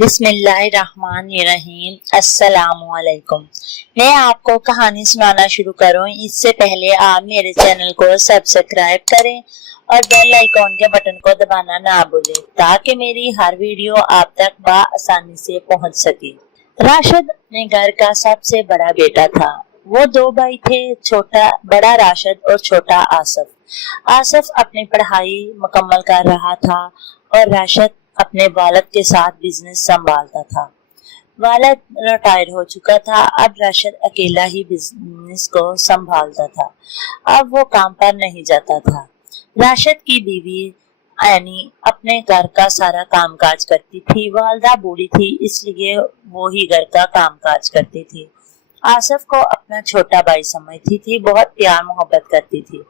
बिस्मिल्लाहिर्रहमानिर्रहीम। अस्सलामुअलैकुम। मैं आपको कहानी सुनाना शुरू करूं इससे पहले आप मेरे चैनल को सब्सक्राइब करें और बेल आइकॉन के बटन को दबाना ना भूलें ताकि मेरी हर वीडियो आप तक आसानी से पहुंच सके। राशिद अपने घर का सबसे बड़ा बेटा था। वो दो भाई थे, बड़ा राशिद और छोटा आसफ। आसफ अपनी पढ़ाई मुकम्मल कर रहा था और राशिद अपने वालिद के साथ बिजनेस संभालता था। वालिद रिटायर हो चुका था, अब राशिद अकेला ही बिजनेस को संभालता था। अब वो काम पर नहीं जाता था। राशिद की बीवी एनी अपने घर का सारा काम काज करती थी। वालिदा बूढ़ी थी, इसलिए वो ही घर का काम काज करती थी। आसफ को अपना छोटा भाई समझती थी, बहुत प्यार मोहब्बत करती थी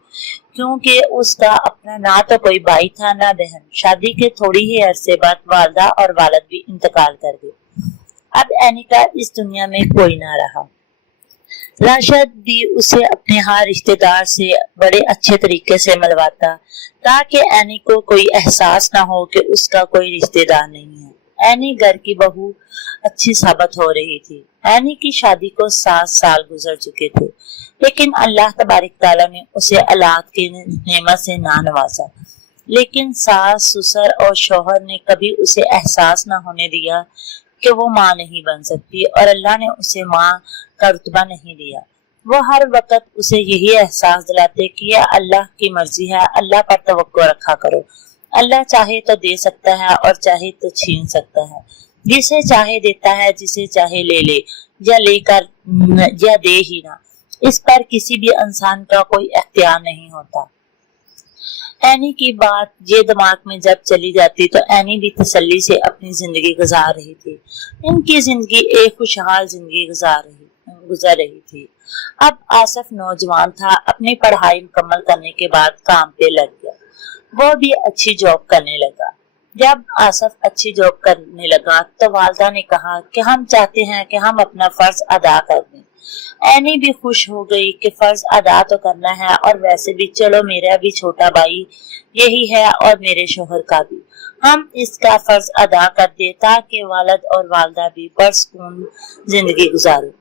क्योंकि उसका अपना ना तो कोई भाई था ना बहन। शादी के थोड़ी ही अरसे बाद वालिदा और वालिद भी इंतकाल कर गए। अब एनी का इस दुनिया में कोई ना रहा। राशिद भी उसे अपने हर रिश्तेदार से बड़े अच्छे तरीके से मिलवाता ताकि एनी को कोई एहसास ना हो कि उसका कोई रिश्तेदार नहीं है। एनी घर की बहू अच्छी साबित हो रही थी। एनी की शादी को 7 साल गुजर चुके थे, लेकिन अल्लाह तबारक तआला ने उसे औलाद की नेमत से ना नवाजा। लेकिन सास, ससुर और शौहर ने कभी उसे एहसास ना होने दिया कि वो माँ नहीं बन सकती और अल्लाह ने उसे माँ का रुतबा नहीं दिया। वो हर वक्त उसे यही एहसास दिलाते कि यह अल्लाह की मर्जी है, अल्लाह पर तवक्कुल रखा करो। अल्लाह चाहे तो दे सकता है और चाहे तो छीन सकता है। जिसे चाहे देता है, जिसे चाहे ले ले या लेकर या दे ही ना। इस पर किसी भी इंसान का कोई इख्तियार नहीं होता। एनी की बात ये दिमाग में जब चली जाती तो एनी भी तसल्ली से अपनी जिंदगी गुजार रही थी। इनकी जिंदगी एक खुशहाल जिंदगी गुजर रही थी। अब आसफ नौजवान था, अपनी पढ़ाई मुकम्मल करने के बाद काम पे लग गया। वो भी अच्छी जॉब करने लगा। जब आसफ अच्छी जॉब करने लगा तो वालिदा ने कहा कि हम चाहते हैं कि हम अपना फर्ज अदा कर दें। एनी भी खुश हो गई कि फर्ज अदा तो करना है और वैसे भी चलो मेरा भी छोटा भाई यही है और मेरे शोहर का भी, हम इसका फर्ज अदा कर दे ताकि वालिद और वालिदा भी पुरसुकून जिंदगी गुजारे,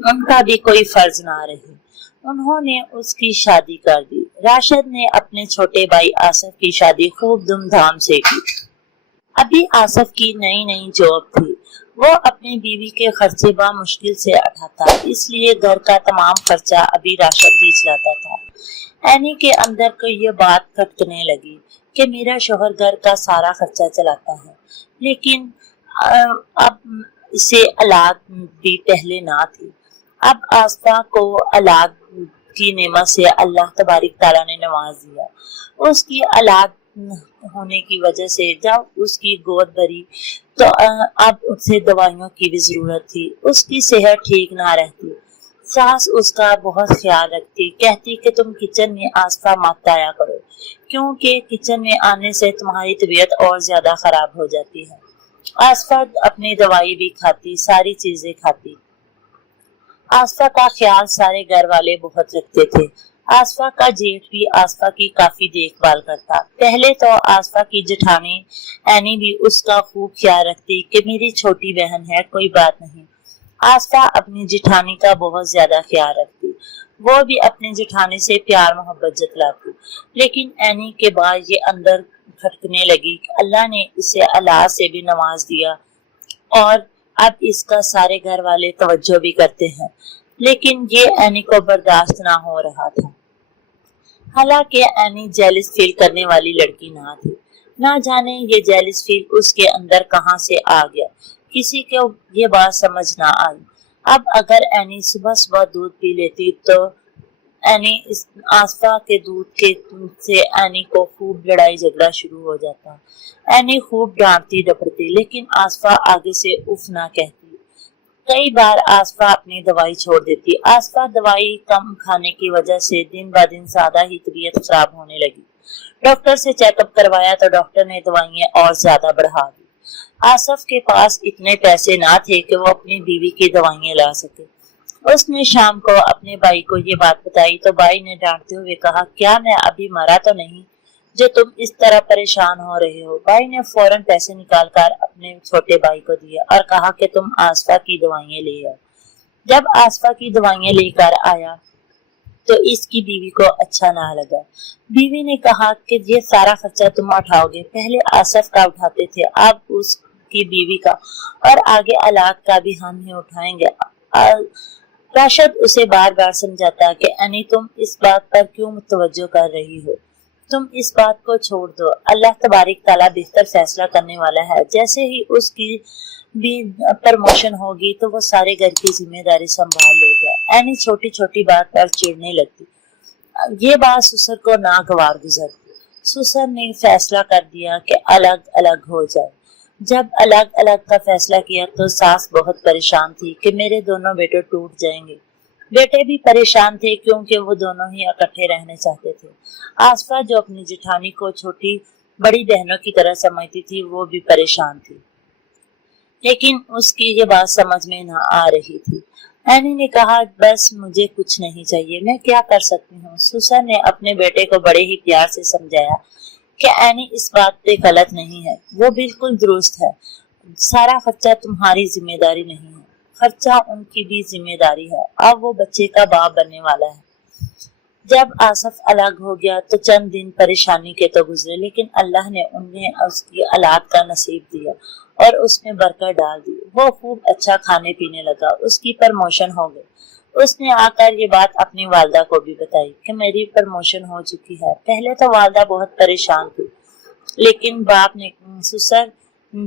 उनका भी कोई फर्ज ना रहे। उन्होंने उसकी शादी कर दी। राशिद ने अपने छोटे भाई आसफ की शादी खूब धूमधाम से की। अभी आसफ की नई नई जॉब थी। वो अपनी बीवी के खर्चे मुश्किल से उठाता, इसलिए घर का तमाम खर्चा अभी राशिद ही चलाता था। एनी के अंदर को ये बात खटकने लगी कि मेरा शोहर घर का सारा खर्चा चलाता है, लेकिन अब इसे औलाद भी पहले ना थी। अब आसफा को औलाद की नेमत से अल्लाह तबारक तआला ने नवाज दिया। उसकी औलाद होने की वजह से जब उसकी गोद भरी तो अब उसे दवाइयों की भी जरूरत थी। उसकी सेहत ठीक ना रहती। सास उसका बहुत ख्याल रखती, कहती कि तुम किचन में आसफा मत आया करो क्योंकि किचन में आने से तुम्हारी तबीयत और ज्यादा खराब हो जाती है। आसफा अपनी दवाई भी खाती, सारी चीजें खाती। आसफा का ख्याल सारे घर वाले बहुत रखते थे। आसफा का जेठ भी आसफा की काफी देखभाल करता। पहले तो आसफा की जेठानी एनी भी उसका खूब ख्याल रखती कि मेरी छोटी बहन है, कोई बात नहीं। आसफा अपनी जेठानी का बहुत ज्यादा ख्याल रखती। वो भी अपनी जेठानी से प्यार मोहब्बत जतलाती। लेकिन एनी के बाद ये अंदर खटकने लगी कि अल्लाह ने इसे औलाद से भी नवाज दिया और अब इसका सारे घर वाले तवज्जो भी करते हैं, लेकिन ये एनी को बर्दाश्त ना हो रहा था। हालांकि एनी जेलिस फील करने वाली लड़की ना थी। ना जाने ये जेलिस फील उसके अंदर कहां से आ गया, किसी को ये बात समझ ना आई। अब अगर एनी सुबह सुबह दूध पी लेती तो एनी इस आसफा के दूध के से एनी को खूब लड़ाई झगड़ा शुरू हो जाता। एनी खूब डांटती डपटती, लेकिन आसफा आगे से उफ ना कहती। कई बार आसफा अपनी दवाई छोड़ देती। आसफा दवाई कम खाने की वजह से दिन ब दिन ज्यादा ही तबीयत खराब होने लगी। डॉक्टर से चेकअप करवाया तो डॉक्टर ने दवाइयां और ज्यादा बढ़ा दी। आसफ के पास इतने पैसे ना थे कि वो अपनी बीवी की दवाइयां ला सके। उसने शाम को अपने भाई को ये बात बताई तो भाई ने डांटते हुए कहा, क्या मैं अभी मरा तो नहीं? जो तुम इस तरह परेशान हो रहे हो। भाई ने फौरन पैसे निकालकर अपने छोटे भाई को दिए और कहा कि तुम आसफा की दवाइयां ले आओ। जब आसफा की दवाइयां लेकर आया तो इसकी बीवी को अच्छा ना लगा। बीवी ने कहा कि ये सारा खर्चा तुम उठाओगे, पहले आसफ का उठाते थे, अब उसकी बीवी का और आगे औलाद का भी हम ही उठाएंगे। राशिद उसे बार बार समझाता कि अनी तुम इस बात पर क्यों मुतवज्जो कर रही हो, तुम इस बात को छोड़ दो, अल्लाह तबारिक ताला बेहतर फैसला करने वाला है। जैसे ही उसकी भी प्रमोशन होगी तो वो सारे घर की जिम्मेदारी संभाल लेगा। एनी छोटी छोटी बात पर चिढ़ने लगती। ये बात सुसर को नागवार गुजरती। सुसर ने फैसला कर दिया कि अलग अलग हो जाए। जब अलग अलग का फैसला किया तो सास बहुत परेशान थी कि मेरे दोनों बेटे टूट जाएंगे। बेटे भी परेशान थे क्योंकि वो दोनों ही इकट्ठे रहने चाहते थे। आसफा जो अपनी जेठानी को छोटी बड़ी बहनों की तरह समझती थी वो भी परेशान थी, लेकिन उसकी ये बात समझ में ना आ रही थी। एनी ने कहा बस मुझे कुछ नहीं चाहिए, मैं क्या कर सकती हूँ। सुसर ने अपने बेटे को बड़े ही प्यार से समझाया कि एनी इस बात पे गलत नहीं है, वो बिल्कुल दुरुस्त है। सारा खर्चा तुम्हारी जिम्मेदारी नहीं है, खर्चा उनकी भी जिम्मेदारी है। अब वो बच्चे का बाप बनने वाला है। जब आसफ अलग हो गया तो चंद दिन परेशानी के तो गुजरे, लेकिन अल्लाह ने उन्हें उसकी औलाद का नसीब दिया और उसमें बरकत डाल दी। वो खूब अच्छा खाने पीने लगा, उसकी प्रमोशन हो गई। उसने आकर ये बात अपनी वालदा को भी बताई कि मेरी प्रमोशन हो चुकी है। पहले तो वालदा बहुत परेशान थी, लेकिन बाप ने सुसर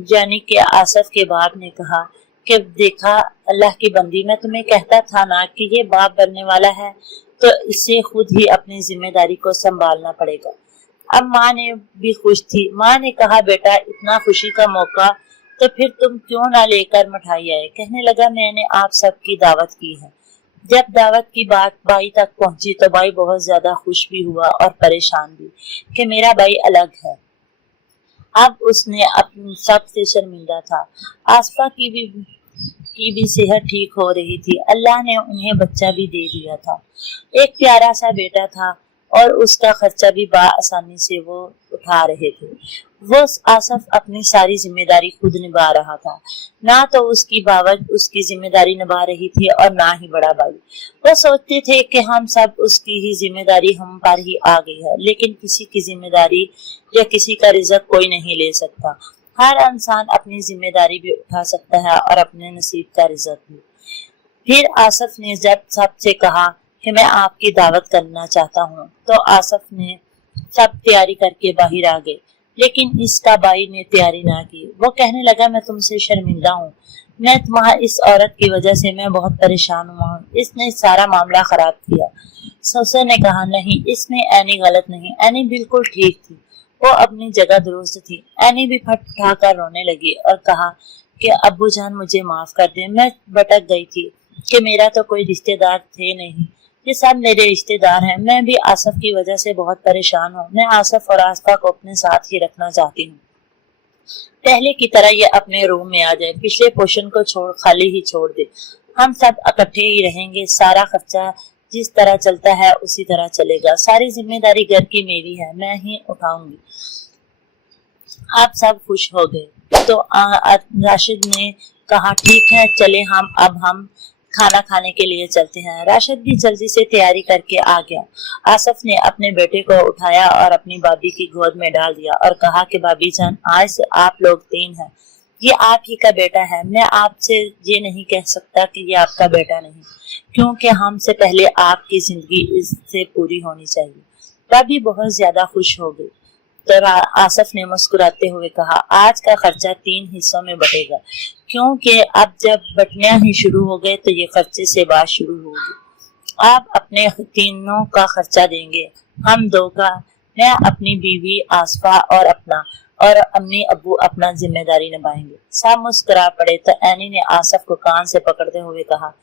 यानी कि आसफ के बाप ने कहा कि देखा अल्लाह की बंदी, मैं तुम्हें कहता था ना कि ये बाप बनने वाला है तो इसे खुद ही अपनी जिम्मेदारी को संभालना पड़ेगा। अब माँ ने भी खुश थी। माँ ने कहा बेटा इतना खुशी का मौका तो फिर तुम क्यों ना लेकर मिठाई आए। कहने लगा मैंने आप सबकी दावत की है। जब दावत की बात भाई तक पहुंची तो भाई बहुत ज्यादा खुश भी हुआ और परेशान भी कि मेरा भाई अलग है। अब उसने अपनी सबसे शर्मिंदा था। आसफा की भी सेहत ठीक हो रही थी। अल्लाह ने उन्हें बच्चा भी दे दिया था। एक प्यारा सा बेटा था और उसका खर्चा भी आसानी से वो उठा रहे थे। वो आसफ अपनी सारी जिम्मेदारी खुद निभा रहा था। ना तो उसकी बावत उसकी जिम्मेदारी निभा रही थी और ना ही बड़ा भाई। वो सोचते थे कि हम सब उसकी ही जिम्मेदारी हम पर ही आ गई है, लेकिन किसी की जिम्मेदारी या किसी का रिज़्क कोई नहीं ले सकता। हर इंसान अपनी जिम्मेदारी भी उठा सकता है और अपने नसीब का रिज़्क भी। फिर आसफ ने जब सबसे कहा कि मैं आपकी दावत करना चाहता हूँ तो आसफ ने सब तैयारी करके बाहर आ गए, लेकिन इसका भाई ने तैयारी ना की। वो कहने लगा मैं तुमसे शर्मिंदा हूँ, मैं तुम्हारी इस औरत की वजह से मैं बहुत परेशान हुआ हूँ, इसने सारा मामला खराब किया। ससुर ने कहा नहीं, इसमें एनी गलत नहीं, एनी बिल्कुल ठीक थी, वो अपनी जगह दुरुस्त थी। एनी भी फट उठाकर रोने लगी और कहा कि अब्बू जान मुझे माफ कर दे, मैं भटक गई थी कि मेरा तो कोई रिश्तेदार थे नहीं, ये सब मेरे रिश्तेदार हैं। मैं भी आसफ की वजह से बहुत परेशान हूँ। मैं आसफ और आसफा को अपने साथ ही रखना चाहती हूँ, पहले की तरह ये अपने रूम में आ जाए, पिछले पोर्शन को खाली ही छोड़ दे, हम सब इकट्ठे ही रहेंगे, सारा खर्चा जिस तरह चलता है उसी तरह चलेगा, सारी जिम्मेदारी घर की मेरी है, मैं ही उठाऊंगी। आप सब खुश हो गए तो राशिद ने कहा ठीक है चले हम खाना खाने के लिए चलते हैं। राशिद भी जल्दी से तैयारी करके आ गया। आसफ ने अपने बेटे को उठाया और अपनी भाभी की गोद में डाल दिया और कहा कि भाभी जान आज से आप लोग 3 हैं, ये आप ही का बेटा है। मैं आपसे ये नहीं कह सकता कि ये आपका बेटा नहीं, क्योंकि हमसे पहले आपकी जिंदगी इससे पूरी होनी चाहिए। भाभी बहुत ज्यादा खुश हो गई तो आसफ ने मुस्कुराते हुए कहा आज का खर्चा 3 हिस्सों में बटेगा, क्योंकि अब जब बटनिया ही शुरू हो गए तो ये खर्चे से बात शुरू होगी। आप अपने तीनों का खर्चा देंगे, हम 2 का, मैं अपनी बीवी आसफा और अम्मी अब्बू अपना जिम्मेदारी निभाएंगे। सब मुस्कुरा पड़े तो एनी ने आसफ को कान से पकड़ते हुए कहा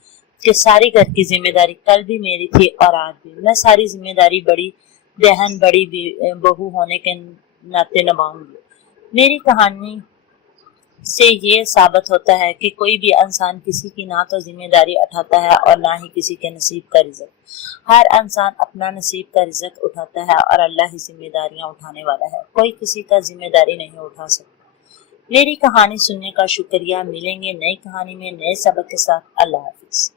कि सारी घर की जिम्मेदारी कल भी मेरी थी और आज भी, मैं सारी जिम्मेदारी बड़ी बहन बड़ी बहू होने के नाते निभाऊंगी। मेरी कहानी سے یہ ثابت ہوتا ہے کہ کوئی بھی انسان کسی کی نہ تو ذمہ داری اٹھاتا ہے اور نہ ہی کسی کے نصیب کا رزق۔ ہر انسان اپنا نصیب کا رزق اٹھاتا ہے اور اللہ ہی ذمہ داریاں اٹھانے والا ہے، کوئی کسی کا ذمہ داری نہیں اٹھا سکتا۔ میری کہانی سننے کا شکریہ، ملیں گے نئی کہانی میں نئے سبق کے ساتھ۔ اللہ حافظ۔